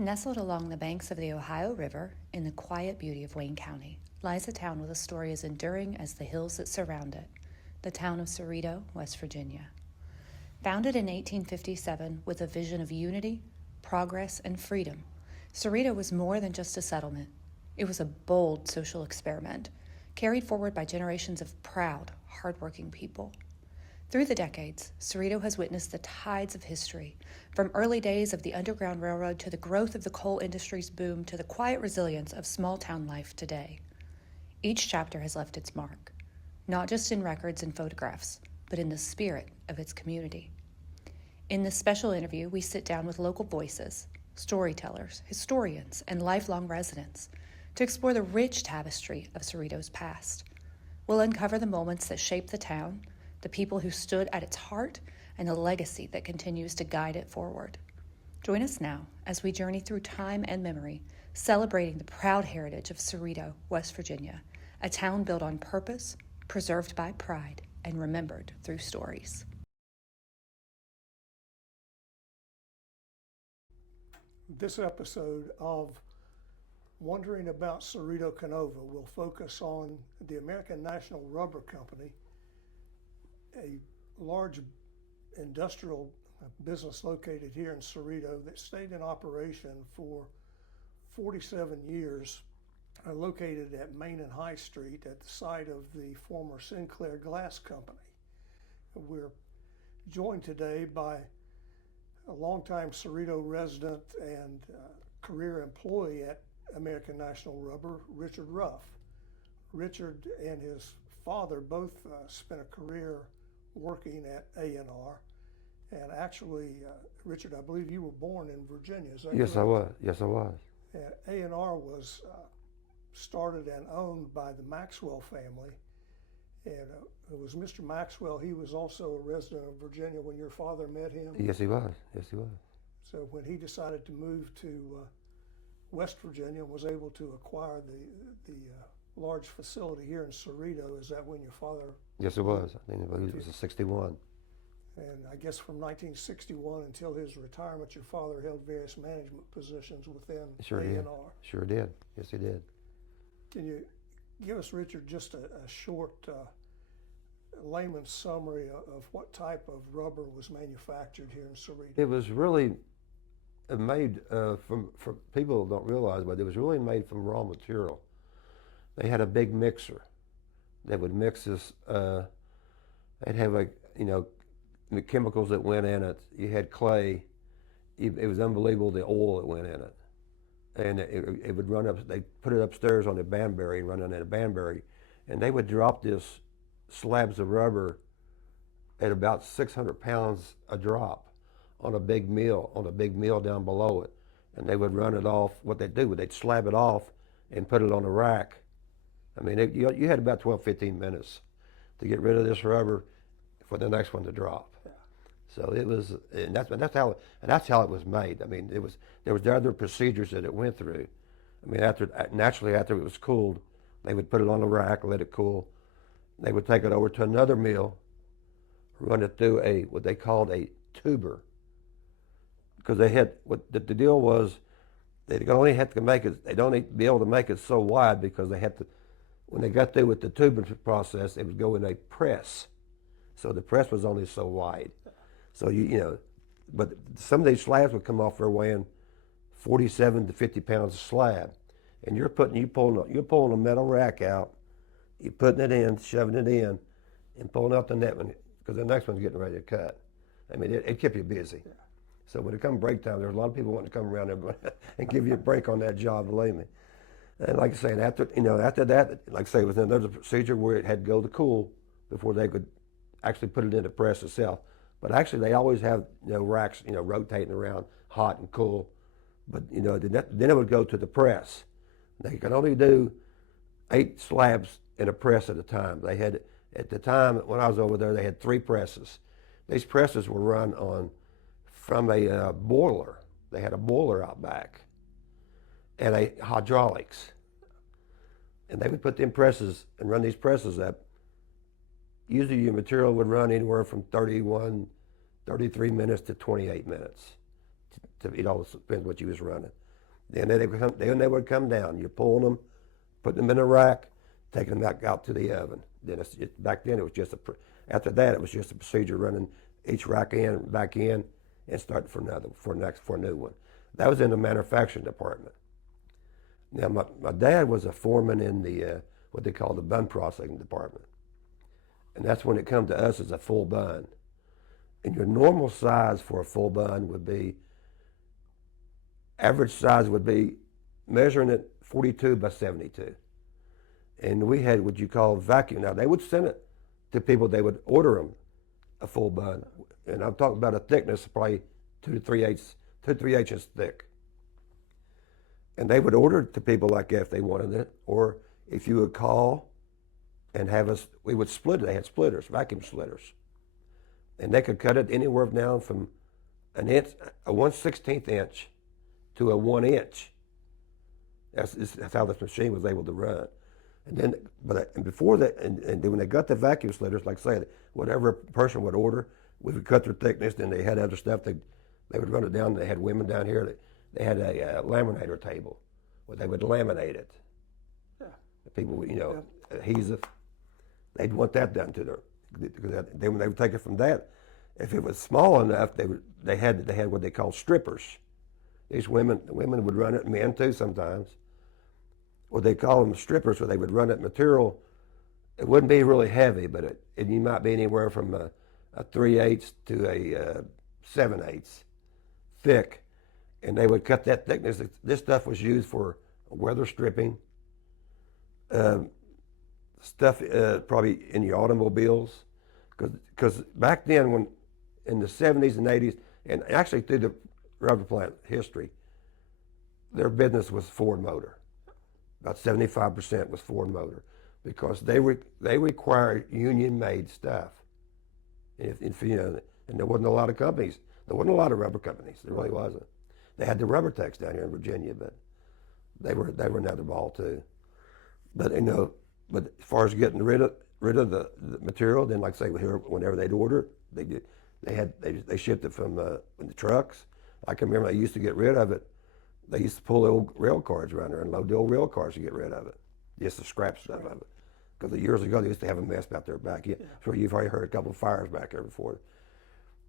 Nestled along the banks of the Ohio River in the quiet beauty of Wayne County lies a town with a story as enduring as the hills that surround it, the town of Cerrito, West Virginia. Founded in 1857 with a vision of unity, progress, and freedom, Cerrito was more than just a settlement. It was a bold social experiment, carried forward by generations of proud, hardworking people. Through the decades, Cerrito has witnessed the tides of history, from early days of the Underground Railroad to the growth of the coal industry's boom to the quiet resilience of small-town life today. Each chapter has left its mark, not just in records and photographs, but in the spirit of its community. In this special interview, we sit down with local voices, storytellers, historians, and lifelong residents to explore the rich tapestry of Cerrito's past. We'll uncover the moments that shaped the town, the people who stood at its heart, and the legacy that continues to guide it forward. Join us now as we journey through time and memory, celebrating the proud heritage of Cerrito, West Virginia, a town built on purpose, preserved by pride, and remembered through stories. This episode of Wondering About Cerrito Canova will focus on the American National Rubber Company, a large industrial business located here in Cerrito that stayed in operation for 47 years, located at Main and High Street at the site of the former Sinclair Glass Company. We're joined today by a longtime Cerrito resident and career employee at American National Rubber, Richard Ruff. Richard and his father both spent a career working at A&R, and actually, Richard, I believe you were born in Virginia, is that Yes, correct? I was. Yes, I was. And A&R was started and owned by the Maxwell family, and it was Mr. Maxwell. He was also a resident of Virginia when your father met him. Yes, he was. Yes, he was. So when he decided to move to West Virginia and was able to acquire the large facility here in Cerrito, is that when your father? Yes, it was. I think it was a 61. And I guess from 1961 until his retirement, your father held various management positions within Sure A&R. did. Sure did. Yes, he did. Can you give us, Richard, just a short layman's summary of what type of rubber was manufactured here in Cerrito? It was really made from people don't realize, but it was really made from raw material. They had a big mixer. They would mix this. They'd have the chemicals that went in it. You had clay. It was unbelievable the oil that went in it, and it would run up. They put it upstairs on a Banbury and run it in a Banbury, and they would drop this slabs of rubber at about 600 pounds a drop on a big mill down below it, and they would run it off. What they'd do, they'd slab it off and put it on a rack. I mean, you had about 12-15 minutes to get rid of this rubber for the next one to drop. Yeah. So it was, and that's how it was made. I mean, there was other procedures that it went through. I mean, after it was cooled, they would put it on the rack, let it cool. They would take it over to another mill, run it through what they called a tuber, because they had the deal was they could only have to make it. They'd only be able to make it so wide because they had to. When they got through with the tubing process, it would go in a press. So the press was only so wide. So but some of these slabs would come off there weighing 47 to 50 pounds a slab, and you're pulling a metal rack out, you're putting it in, shoving it in, and pulling out the net one because the next one's getting ready to cut. I mean, it kept you busy. Yeah. So when it come break time, there's a lot of people wanting to come around and give you a break on that job, believe me. And like I say, after that, like I say, it was another procedure where it had to go to cool before they could actually put it in the press itself. But actually, they always have racks rotating around, hot and cool. But then it would go to the press. They could only do 8 slabs in a press at a time. They had at the time when I was over there, they had 3 presses. These presses were run from a boiler. They had a boiler out back and a hydraulics. And they would put them presses and run these presses up. Usually your material would run anywhere from 33 minutes to 28 minutes. It all depends what you was running. Then they would come down. You're pulling them, putting them in a rack, taking them out to the oven. Then back then it was just after that it was just a procedure running each rack in, back in, and starting for a new one. That was in the manufacturing department. Now my dad was a foreman in the what they call the bun processing department, and that's when it come to us as a full bun. And your normal size for a full bun would be, average size would be measuring it 42 by 72. And we had what you call vacuum. Now they would send it to people, they would order them a full bun. And I'm talking about a thickness of probably 2 to 3 inches thick. And they would order it to people like that if they wanted it, or if you would call and have us, we would split it. They had splitters, vacuum splitters. And they could cut it anywhere down from an inch, a 1/16 inch to a 1 inch. That's how this machine was able to run. And then, and before that, and then when they got the vacuum splitters, like I said, whatever a person would order, we would cut their thickness. Then they had other stuff. They would run it down. They had women down here that they had a laminator table where they would laminate it. Yeah. People would, adhesive. They'd want that done to their. Then when they would take it from that, if it was small enough, they had what they call strippers. These women would run it, men too sometimes. What they call them strippers, where they would run it material. It wouldn't be really heavy, but you might be anywhere from a 3/8 to a 7/8 thick, and they would cut that thickness. This stuff was used for weather stripping, stuff probably in your automobiles, because back then, when in the 70s and 80s, and actually through the rubber plant history, their business was Ford Motor. About 75% was Ford Motor, because they require union-made stuff. And there wasn't a lot of companies. There wasn't a lot of rubber companies. There really wasn't. They had the Rubber Techs down here in Virginia, but they were another ball too. But but as far as getting rid of the material, then like I say, whenever they'd order, they shipped it from the trucks. I can remember they used to get rid of it. They used to pull the old rail cars around there and load the old rail cars to get rid of it, just the scrap stuff of it. Because years ago they used to have a mess out there back. Yeah. So you've already heard a couple of fires back there before.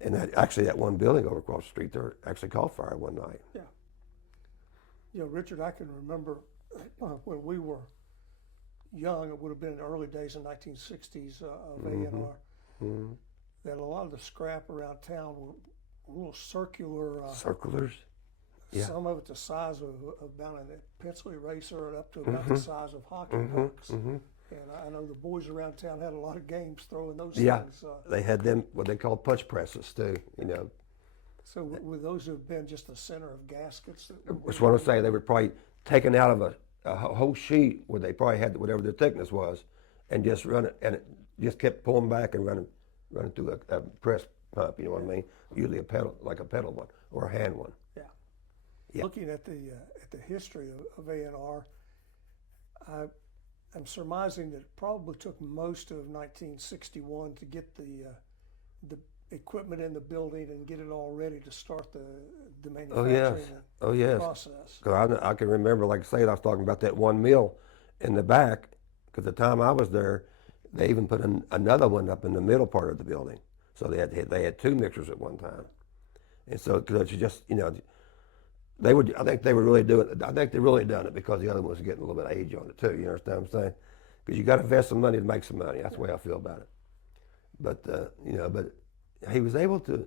And that one building over across the street there actually caught fire one night. Yeah. Richard, I can remember when we were young, it would have been in the early days in 1960s of A&R, that a lot of the scrap around town were little circular. Circulars? Yeah. Some of it the size of about a pencil eraser and up to about the size of hockey pucks. And I know the boys around town had a lot of games throwing those things. They had them, what they call punch presses too, So would those have been just the center of gaskets? That's what I'm saying. They were probably taken out of a whole sheet where they probably had whatever their thickness was, and just run it, and it just kept pulling back and running through a press pump. You know what I mean? Usually a pedal, like a pedal one or a hand one. Yeah. Looking at the history of A&R, I'm surmising that it probably took most of 1961 to get the equipment in the building and get it all ready to start the manufacturing process. Because I can remember, like I said, I was talking about that one mill in the back, because the time I was there, they even put another one up in the middle part of the building. So they had two mixers at one time. And so, because it's just, I think they really done it because the other one was getting a little bit of age on it too. You understand what I'm saying? Because you got to invest some money to make some money. That's the way I feel about it. But but he was able to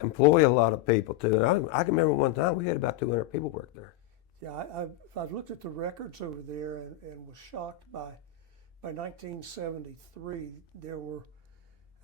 employ a lot of people too. And I can remember one time we had about 200 people work there. Yeah, I've looked at the records over there and was shocked by 1973 there were,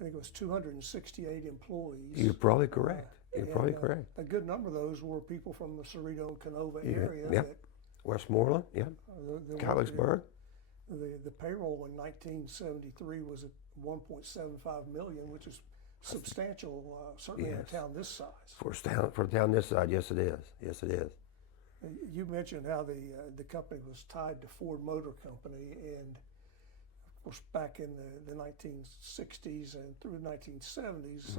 I think it was 268 employees. You're probably correct. You're probably correct. A good number of those were people from the Cerrito and Canova area. Yeah. Westmoreland, Collinsburg. The payroll in 1973 was at 1.75 million, which is substantial, certainly in a town this size. For a town this size, yes it is. Yes it is. You mentioned how the company was tied to Ford Motor Company, and of course back in the 1960s and through the 1970s,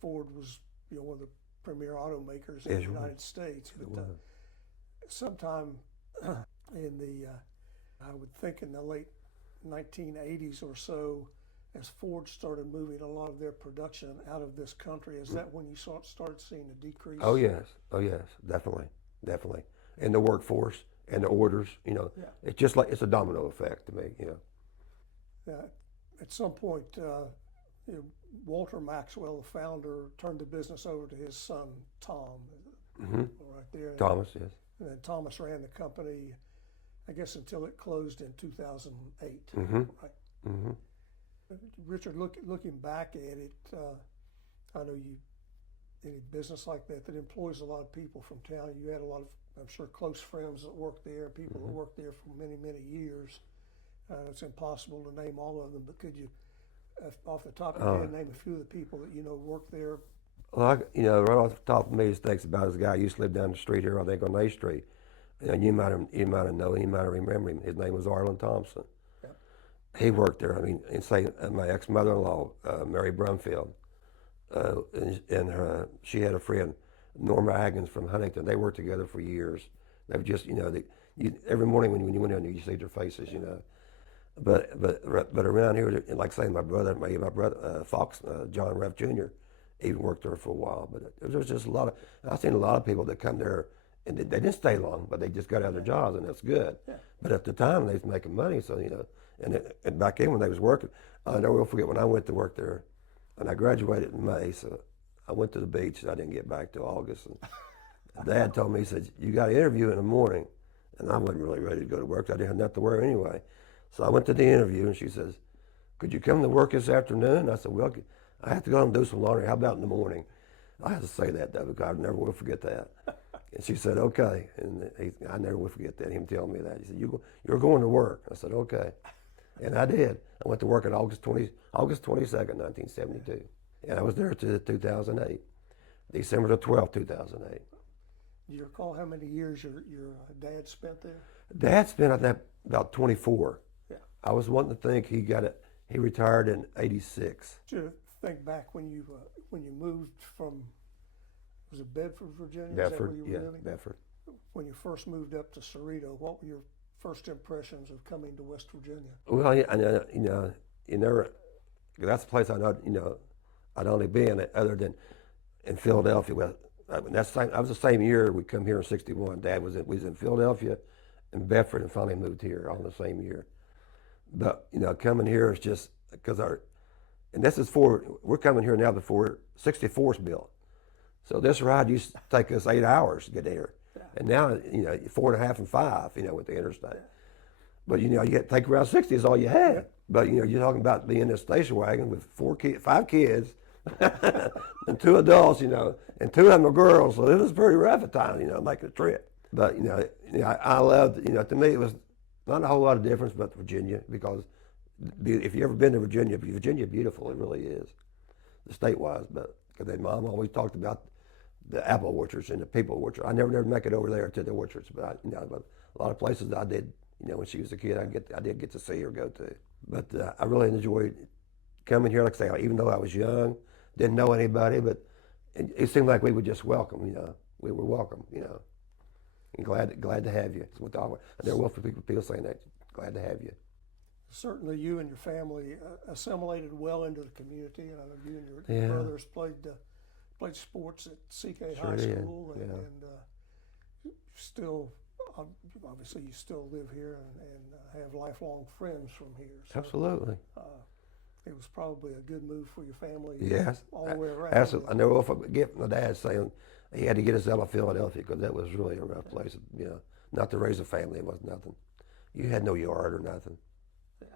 Ford was one of the premier automakers in Yes, the it was. United States. It But was. sometime in the, I would think in the late 1980s or so, as Ford started moving a lot of their production out of this country, is that when you started seeing a decrease? Oh yes, definitely, definitely. And the workforce and the orders, Yeah. it's just like it's a domino effect to me, At some point, Walter Maxwell, the founder, turned the business over to his son Tom, hmm right there. Thomas, yes. And then Thomas ran the company, I guess, until it closed in 2008. hmm Right. hmm Richard, looking back at it, I know you any business like that employs a lot of people from town. You had a lot of, I'm sure, close friends that worked there, people that worked there for many, many years. It's impossible to name all of them, but could you, off the top of your head, name a few of the people that you know worked there? Well, right off the top of me, it thinks about this guy who used to live down the street here, I think on A Street. And you might have known, you might have remembered him. His name was Arlen Thompson. Yep. He worked there. I mean, and say my ex-mother-in-law, Mary Brumfield, she had a friend, Norma Aggins from Huntington. They worked together for years. They've just, every morning when you went in, you see their faces, But around here, like saying my brother, Fox, John Ruff Jr., even worked there for a while. But there's just a lot of, I've seen a lot of people that come there and they didn't stay long, but they just got out of their jobs, and that's good. Yeah. But at the time, they was making money, so, and back then when they was working, I never will forget when I went to work there, and I graduated in May, so I went to the beach, and I didn't get back till August. And Dad told me, he said, you got an interview in the morning. And I wasn't really ready to go to work. I didn't have nothing to wear anyway. So I went to the interview, and she says, could you come to work this afternoon? I said, well, I have to go and do some laundry. How about in the morning? I had to say that, though, because I never will forget that. And she said, okay. And I never will forget that, him telling me that. He said, you're going to work. I said, okay. And I did. I went to work on August 22nd, 1972. And I was there to 2008, December the 12th, 2008. Do you recall how many years your dad spent there? Dad spent, I think, about 24. Yeah. I was wanting to think he retired in 86. Did you think back when you moved from, was it Bedford, Virginia? Is that Bedford, where you were yeah, living? Bedford. When you first moved up to Cerrito, what were your first impressions of coming to West Virginia? Well, you never, that's the place I'd only been other than in Philadelphia. Well, that was the same year we come here in '61. Dad was in Philadelphia and Bedford, and finally moved here all in the same year. But coming here is just because and this is we're coming here now before 64's built. So this ride used to take us 8 hours to get here, and now 4.5 and 5, with the interstate. But you get take around 60 is all you had. But you're talking about being in a station wagon with 5 kids. And 2 adults, and 2 of them are girls, so it was pretty rough at times, making a trip. But I loved, to me it was not a whole lot of difference, but Virginia, because if you ever been to Virginia, beautiful, it really is, the state-wise. But because Mom always talked about the apple orchards and the people orchard. I never make it over there to the orchards, but but a lot of places I did, when she was a kid, I did get to see her go to. But I really enjoyed coming here. Like I say, even though I was young, didn't know anybody, but it seemed like we were just welcome, we were welcome, and glad to have you. It's what there were people saying that, glad to have you. Certainly you and your family assimilated well into the community, and I know you and your brothers played sports at CK Sure High did. School, and still, obviously you still live here and have lifelong friends from here. So, Absolutely. it was probably a good move for your family. Yes. All the way around. Absolutely. I never will forget my dad saying he had to get us out of Philadelphia because that was really a rough place. Not to raise a family, it was nothing. You had no yard or nothing. Yeah.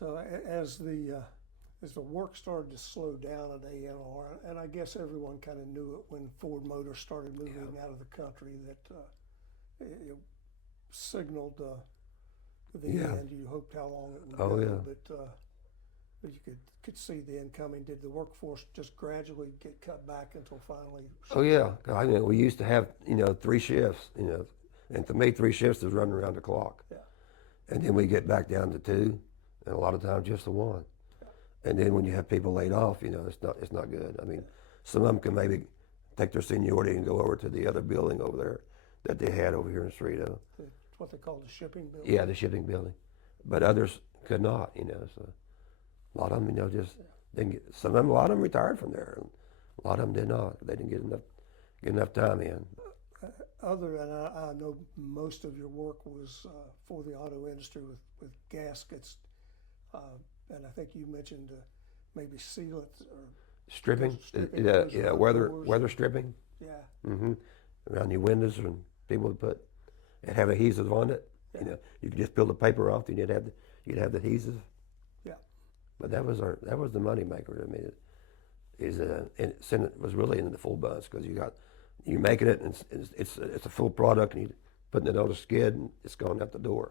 So as the work started to slow down at A&R, and I guess everyone kind of knew it when Ford Motors started moving out of the country, that it signaled the end. You hoped how long it would go, but you could see the end coming. Did the workforce just gradually get cut back until finally? Oh yeah, I mean, we used to have 3 shifts, and to me 3 shifts is running around the clock. Yeah. And then we get back down to 2, and a lot of times just the 1. And then when you have people laid off, it's not good. I mean, some of them can maybe take their seniority and go over to the other building over there that they had over here in Cerrito. What they call the shipping building. Yeah, the shipping building. But others could not, so a lot of them, just didn't get, some of them, a lot of them retired from there. And a lot of them did not. They didn't get enough time in. Other than I know most of your work was for the auto industry with gaskets, and I think you mentioned maybe sealant or Stripping, those weather stripping. Yeah. Mm-hmm. Around your windows, and people would have adhesive on it. Yeah. You could just peel the paper off, and you'd have the adhesive. Yeah. But that was the money maker. I mean, it was really in the full bunch because you're making it, and it's a full product, and you're putting it on a skid, and it's going out the door.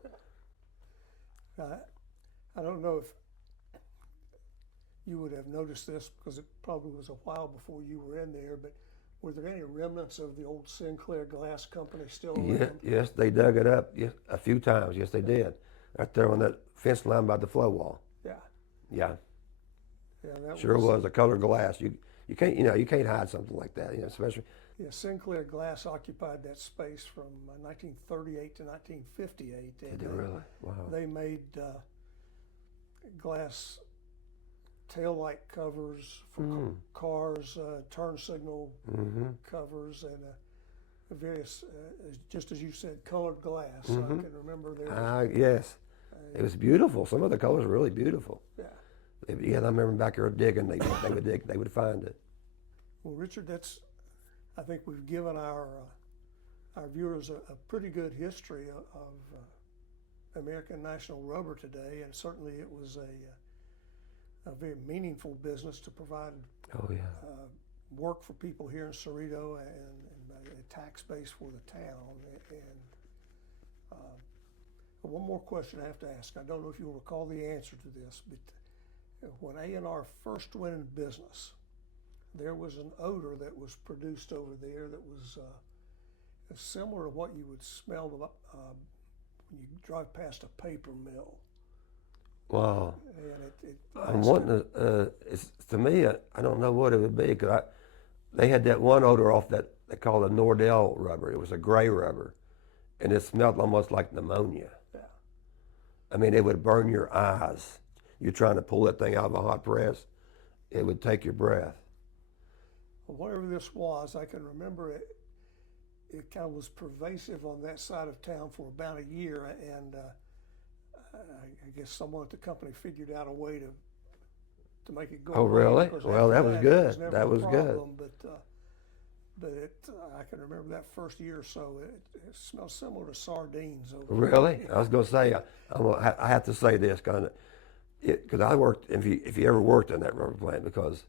I don't know if you would have noticed this because it probably was a while before you were in there, but were there any remnants of the old Sinclair Glass Company still around? Yes, they dug it up a few times. Yes, they did. Right there on that fence line by the flow wall. Yeah. Yeah. Yeah, that Sure was a colored glass. You can't hide something like that. Especially. Yeah, Sinclair Glass occupied that space from 1938 to 1958. And Did they really? Wow. They made glass taillight covers for cars, turn signal covers, and various, just as you said, colored glass. I can remember there. Yes, it was beautiful. Some of the colors were really beautiful. Yeah. Yeah, I remember back there digging. They would dig. They would find it. Well, Richard, I think we've given our viewers a pretty good history of American National Rubber today, and certainly it was a very meaningful business to provide work for people here in Cerrito and a tax base for the town. And one more question I have to ask. I don't know if you'll recall the answer to this, but when A&R first went in business, there was an odor that was produced over there that was similar to what you would smell when you drive past a paper mill. Wow. And I'm wanting to. To me, I don't know what it would be because they had that one odor off that they call the Nordell rubber. It was a gray rubber, and it smelled almost like pneumonia. Yeah. I mean, it would burn your eyes. You're trying to pull that thing out of a hot press, it would take your breath. Well, whatever this was, I can remember it. It kind of was pervasive on that side of town for about a year, and I guess someone at the company figured out a way to make it go Oh, away, really? because Well, after that was it good. never That a was good. problem, But I can remember that first year or so. It smelled similar to sardines over there. Really? I was going to say, I have to say this kind of, because I worked, if you ever worked in that rubber plant, because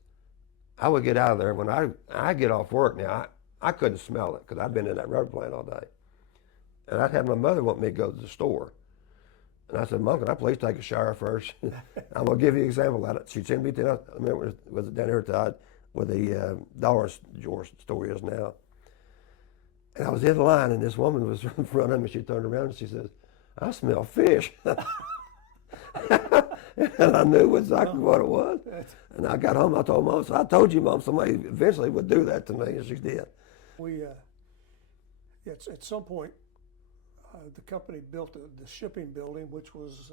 I would get out of there, when I get off work now, I couldn't smell it because I'd been in that rubber plant all day. And I'd have my mother want me to go to the store. And I said, Mom, can I please take a shower first? I'm going to give you an example of that. She sent me to, I remember, was it down here where the dollar store is now. And I was in line, and this woman was in front of me. She turned around and she says, I smell fish. And I knew exactly what it was. And I got home, I told Mom, so I told you, Mom, somebody eventually would do that to me, and she did. At some point, the company built the shipping building, which was,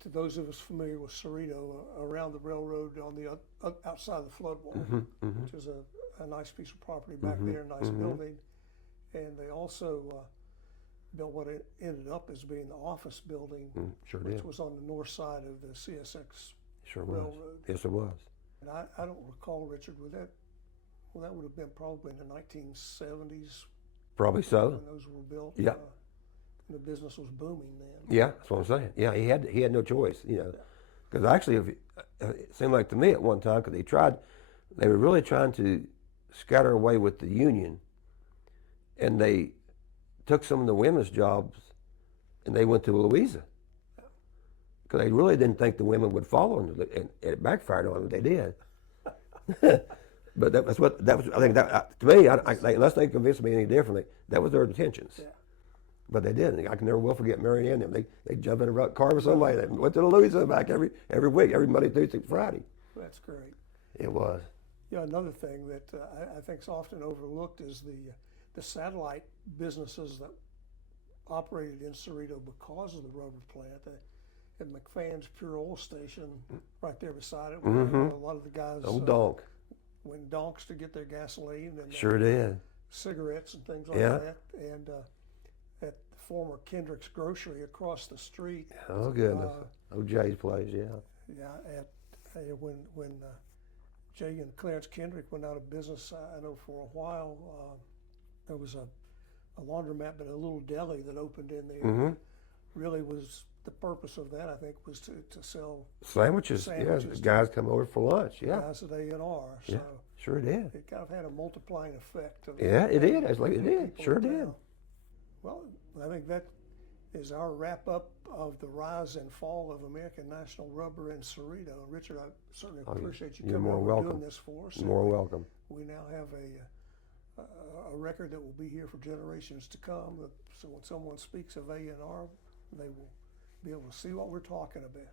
to those of us familiar with Cerrito, around the railroad on the outside of the flood wall, which is a nice piece of property back there, a nice building. And they also built what it ended up as being the office building, which was on the north side of the CSX railroad. Yes, it was. And I don't recall, Richard, that would have been probably in the 1970s. Probably so. When those were built. Yeah. The business was booming then. Yeah, that's what I'm saying. Yeah, he had no choice, because actually, it seemed like to me at one time, because they were really trying to scatter away with the union, and they took some of the women's jobs, and they went to Louisa, because they really didn't think the women would follow them, and it backfired on them. They did. But that was. I think that to me, unless they convinced me any differently, that was their intentions. Yeah. But they didn't. I can never will forget Mary Ann and them. They jump in a car with somebody. They went to the Louisa back every week, every Monday, Tuesday, Friday. That's great. It was. Yeah, another thing that I think is often overlooked is the satellite businesses that operated in Cerrito because of the rubber plant. At McFann's Pure Oil Station, right there beside it, where a lot of the guys Old donk. went donks to get their gasoline and Sure did. cigarettes and things like Yeah. that. And at the former Kendrick's Grocery across the street. Oh goodness. OJ's place, yeah. Yeah, when Jay and Clarence Kendrick went out of business, I know for a while there was a laundromat, but a little deli that opened in there. Really was the purpose of that, I think, was to sell Sandwiches. Yeah, the guys come over for lunch. Yeah. guys at A&R. So Yeah. Sure did. it kind of had a multiplying effect. Yeah, it did. It's like it getting did. people Sure in did. town. Well, I think that is our wrap up of the rise and fall of American National Rubber in Cerrito. Richard, I certainly appreciate you you're coming more over welcome. and doing this for us. You're more welcome. We now have a record that will be here for generations to come. So when someone speaks of A&R, they will be able to see what we're talking about.